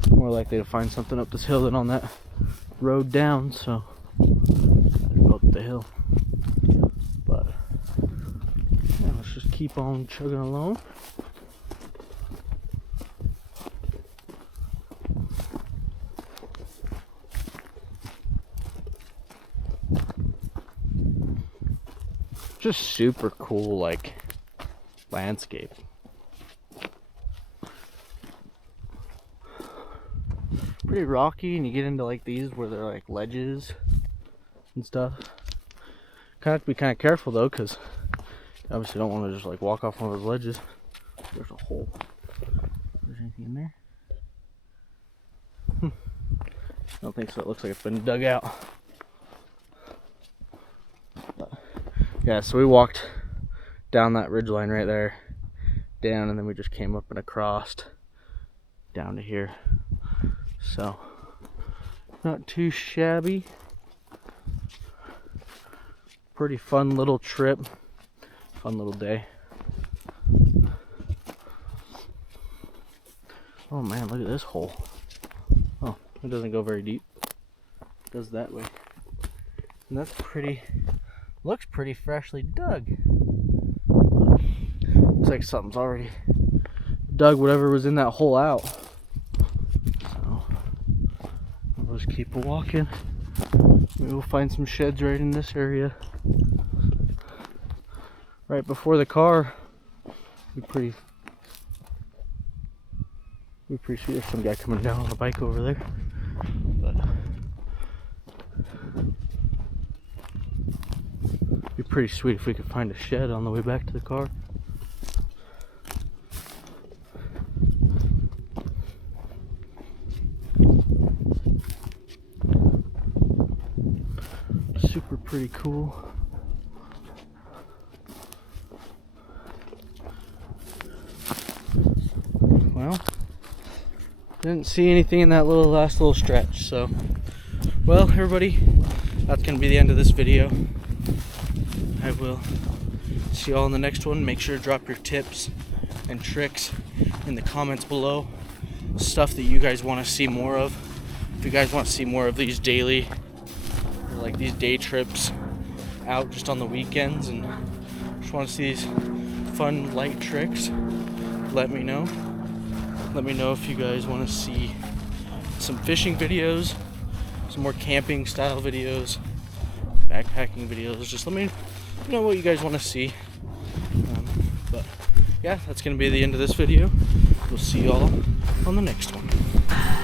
More likely to find something up this hill than on that road down, so I'll go up the hill. But yeah, let's just keep on chugging along. Just super cool, like, landscape. Pretty rocky, and you get into like these where they're like ledges and stuff. Kind of have to be kind of careful though, because obviously don't want to just like walk off one of those ledges. There's a hole. There's anything in there? I don't think so. It looks like it's been dug out. But yeah, so we walked down that ridge line right there, down, and then we just came up and across down to here. So not too shabby. Pretty fun little trip, fun little day. Oh man, look at this hole. Oh, it doesn't go very deep. It goes that way. And that's pretty, looks pretty freshly dug. Looks like something's already dug whatever was in that hole out. So we'll just keep walking. Maybe we'll find some sheds right in this area. Right before the car, we pretty sweet. There's some guy coming down on a bike over there. But it'd be pretty sweet if we could find a shed on the way back to the car. Super pretty cool. Well, didn't see anything in that last little stretch, so well, everybody, that's gonna be the end of this video. I will see see y'all in the next one. Make sure to drop your tips and tricks in the comments below. Stuff that you guys want to see more of. If you guys want to see more of these daily, like these day trips out just on the weekends, and just want to see these fun light tricks, let me know. Let me know if you guys want to see some fishing videos, some more camping style videos, backpacking videos. Just let me know what you guys want to see. But yeah, that's going to be the end of this video. We'll see y'all on the next one.